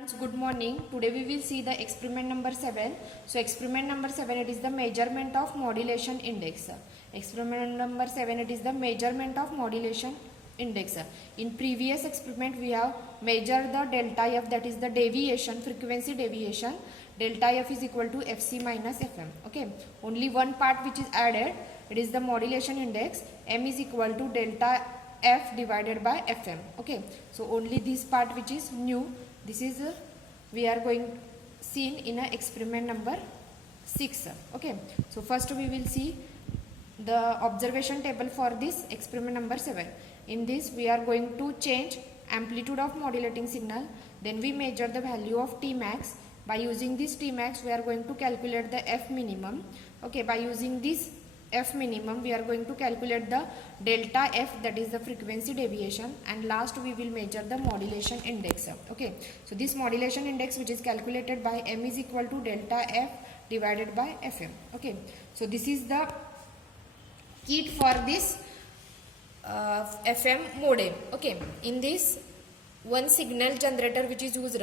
Good morning. Today we will see the experiment number 7. So experiment number 7, it is the measurement of modulation index. Experiment number 7, it is the measurement of modulation index. In previous experiment we have measured the delta f, that is the deviation, frequency deviation. Delta f is equal to fc minus fm. Okay. Only one part which is added, it is the modulation index. M is equal to delta f divided by fm. Okay. So only this part which is new. This is we are going seen in a experiment number 6. Okay. So first we will see the observation table for this experiment number 7. In this we are going to change amplitude of modulating signal. Then we measure the value of T max. By using this T max we are going to calculate the F minimum. Okay. By using this F minimum we are going to calculate the delta F, that is the frequency deviation, and last we will measure the modulation index. Okay. So this modulation index which is calculated by M is equal to delta F divided by Fm. Okay. So this is the kit for this FM modem. Okay. In this one signal generator which is used,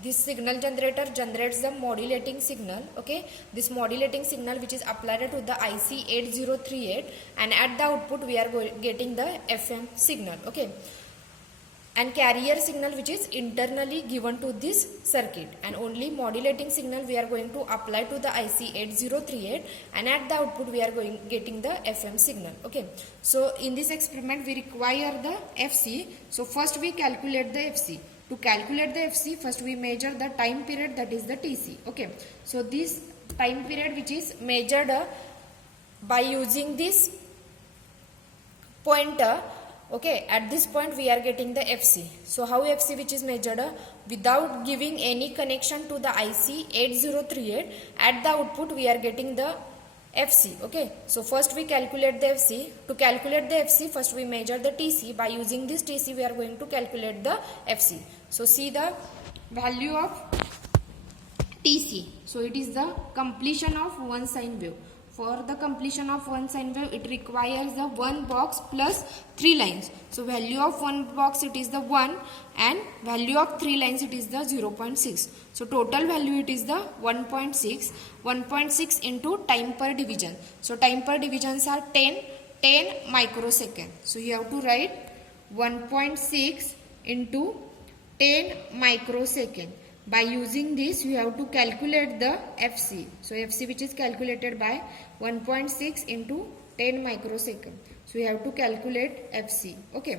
this signal generator generates the modulating signal. Okay, this modulating signal which is applied to the IC 8038, and at the output we are getting the FM signal. Okay, and carrier signal which is internally given to this circuit, and only modulating signal we are going to apply to the IC 8038, and at the output we are getting the FM signal. Okay, so in this experiment we require the FC. So first we calculate the FC. To calculate the FC, first we measure the time period, that is the TC. Okay, so this time period which is measured by using this pointer. Okay, at this point we are getting the FC. So how FC which is measured? Without giving any connection to the IC 8038, at the output we are getting the FC. Okay, so first we calculate the FC. To calculate the FC, first we measure the TC. By using this TC we are going to calculate the FC. So see the value of TC. So it is the completion of one sine wave. For the completion of one sine wave, it requires the one box plus 3 lines. So value of one box it is the 1, and value of 3 lines it is the 0.6. So total value it is the 1.6. 1.6 into time per division. So time per divisions are 10 microsecond. So you have to write 1.6 into 10 microsecond. By using this you have to calculate the FC. So FC which is calculated by 1.6 into 10 microsecond. So you have to calculate FC. Okay.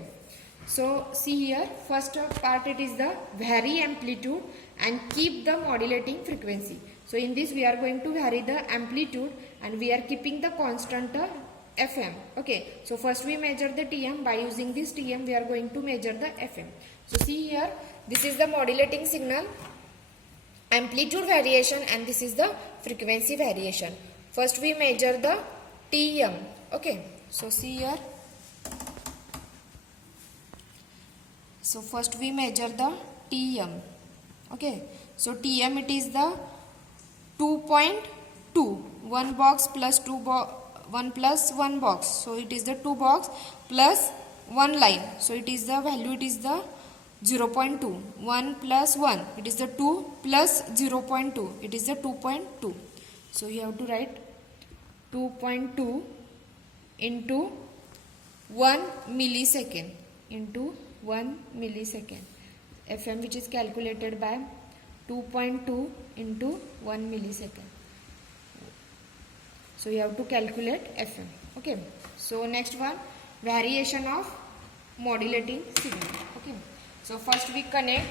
So see here, first part it is the vary amplitude and keep the modulating frequency. So in this we are going to vary the amplitude and we are keeping the constant FM. Okay. So first we measure the TM. By using this TM we are going to measure the FM. So see here, this is the modulating signal, amplitude variation, and this is the frequency variation. First we measure the TM. Okay, so see here. So first we measure the TM. Okay, so TM it is the 2.2. One box plus 1 plus 1 box. So it is the 2 box plus 1 line. So it is the value, it is the 0.2. 1 plus 1, it is the 2 plus 0.2, it is the 2.2. So you have to write 2.2 into 1 millisecond into 1 millisecond. FM which is calculated by 2.2 into 1 millisecond. So you have to calculate FM. Okay. So next one, variation of modulating signal. Okay. So first we connect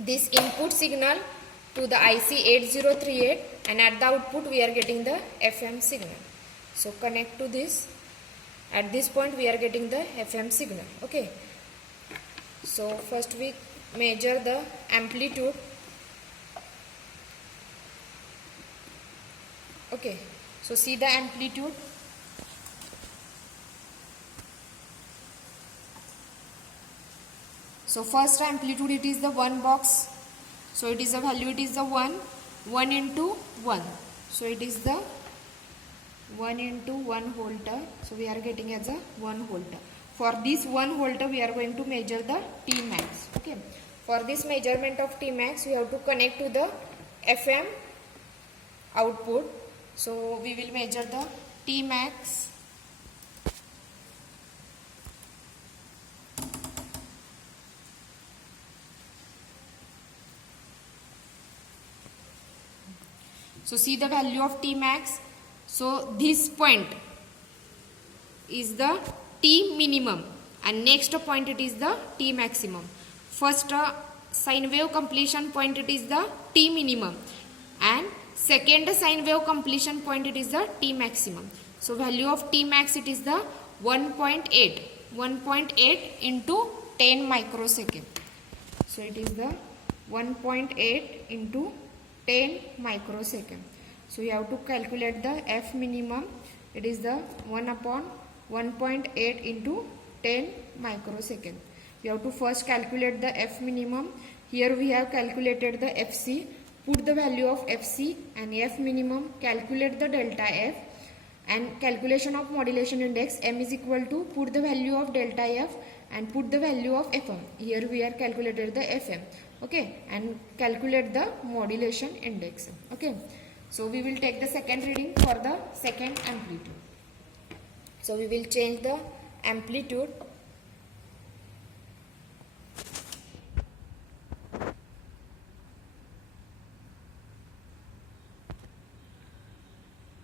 this input signal to the IC 8038, and at the output we are getting the FM signal. So connect to this. At this point we are getting the FM signal. Okay. So first we measure the amplitude. Okay. So see the amplitude. So first amplitude it is the 1 box. So it is the value, it is the 1 into 1. So it is the 1 into 1 volta. So we are getting as a 1 volta. For this 1 volta we are going to measure the T max. Okay. For this measurement of Tmax, we have to connect to the FM output. So we will measure the Tmax. So see the value of Tmax. So this point is the T minimum and next point it is the T maximum. First sine wave completion point it is the T minimum and second sine wave completion point it is the T maximum. So value of T max it is the 1.8 into 10 microsecond. So it is the 1.8 into 10 microsecond. So you have to calculate the F minimum. It is the 1 upon 1.8 into 10 microsecond. You have to first calculate the F minimum. Here we have calculated the FC. Put the value of FC and F minimum. Calculate the delta F. And calculation of modulation index M is equal to put the value of delta F and put the value of FM. Here we are calculated the FM. Okay, and calculate the modulation index. Okay, so we will take the second reading for the second amplitude. So we will change the amplitude.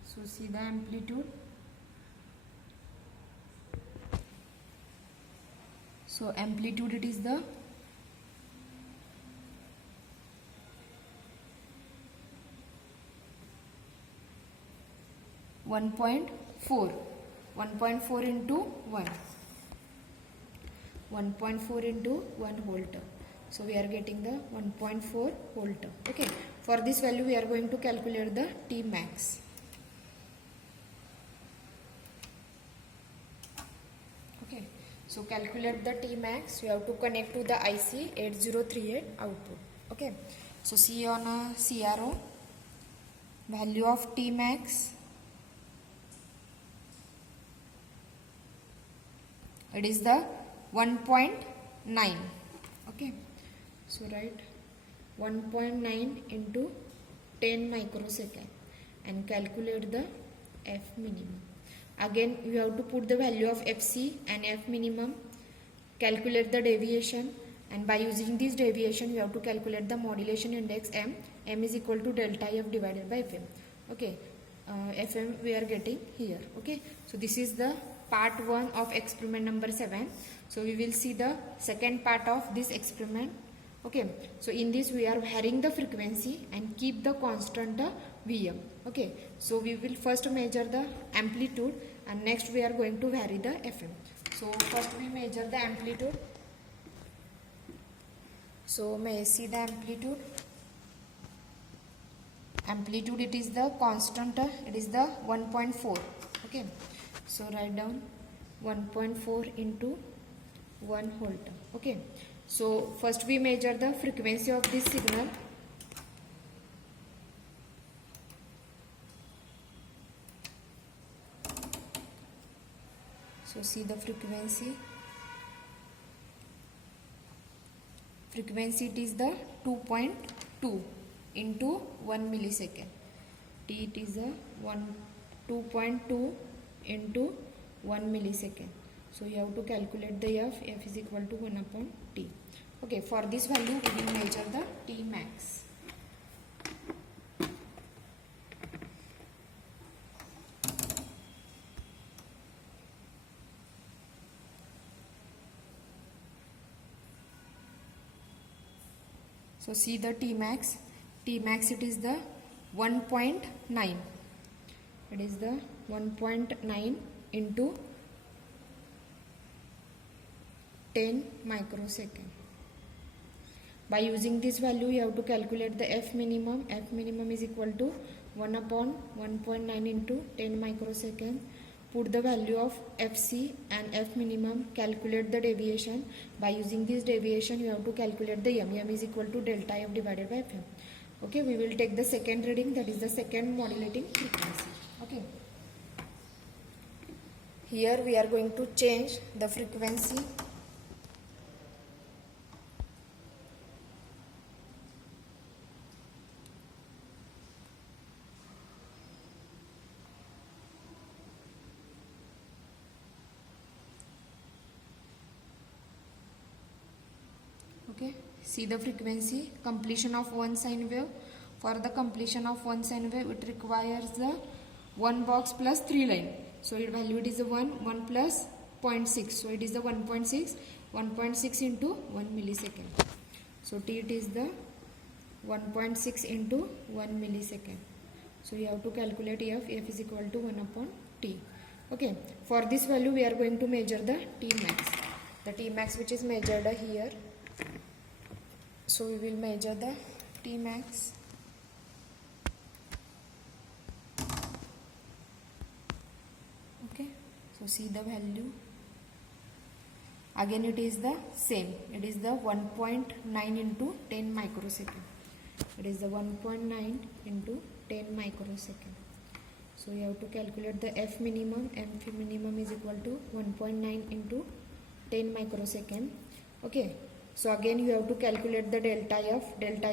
So see the amplitude. So amplitude it is the 1.4 into 1. 1.4 into 1 volt. So we are getting the 1.4 volt. Okay. For this value we are going to calculate the T max. Okay. So calculate the T max. We have to connect to the IC 8038 output. Okay. So see on a CRO value of T max. It is the 1.9. Okay. So write 1.9 into 10 microsecond and calculate the F minimum. Again you have to put the value of FC and F minimum, calculate the deviation, and by using this deviation you have to calculate the modulation index M. M is equal to delta F divided by FM. Okay. FM we are getting here. Okay. So this is the part 1 of experiment number 7. So we will see the second part of this experiment. Okay. So in this we are varying the frequency and keep the constant Vm. Okay. So we will first measure the amplitude and next we are going to vary the FM. So first we measure the amplitude. So may I see the amplitude. Amplitude it is the constant, it is the 1.4. Okay. So write down 1.4 into 1 volt. Okay. So first we measure the frequency of this signal. So see the frequency. Frequency it is the 2.2 into 1 millisecond. T it is the 2.2 into 1 millisecond. So you have to calculate the F. F is equal to 1 upon T. Okay, for this value we will measure the T max. So see the T max. T max it is the 1.9. It is the 1.9 into 10 microsecond. By using this value you have to calculate the F minimum. F minimum is equal to 1 upon 1.9 into 10 microsecond. Put the value of FC and F minimum, calculate the deviation. By using this deviation you have to calculate the M. M is equal to delta F divided by FM. Okay, we will take the second reading, that is the second modulating frequency. Okay. Here we are going to change the frequency. see the frequency, completion of one sine wave. For the completion of one sine wave, it requires the one box plus 3 line. So its value it is the 1 plus 0.6. So it is the 1.6 into 1 millisecond. So t it is the 1.6 into 1 millisecond. So you have to calculate f is equal to 1 upon t. Okay, for this value we are going to measure the t max. The t max which is measured here. So we will measure the t max. Okay, so see the value. Again it is the same. It is the 1.9 into 10 microsecond. It is the 1.9 into 10 microsecond. So you have to calculate the f minimum. F minimum is equal to 1.9 into 10 microsecond. Okay, so again you have to calculate the delta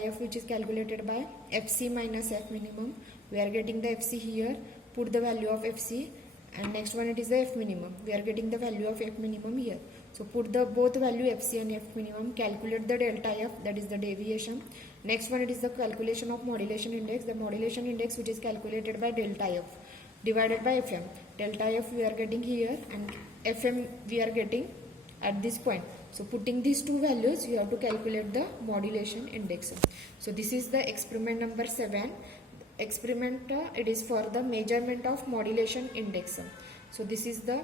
f which is calculated by fc minus f minimum. We are getting the fc here, put the value of fc, and next one it is the f minimum. We are getting the value of f minimum here. So put the both value fc and f minimum, calculate the delta f, that is the deviation. Next one it is the calculation of modulation index. The modulation index which is calculated by delta f divided by fm. Delta f we are getting here and fm we are getting at this point. So putting these two values you have to calculate the modulation index. So this is the experiment number 7. Experiment it is for the measurement of modulation index. So this is the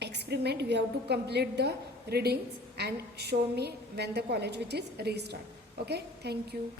experiment. We have to complete the readings and show me when the college which is restart. Okay, thank you.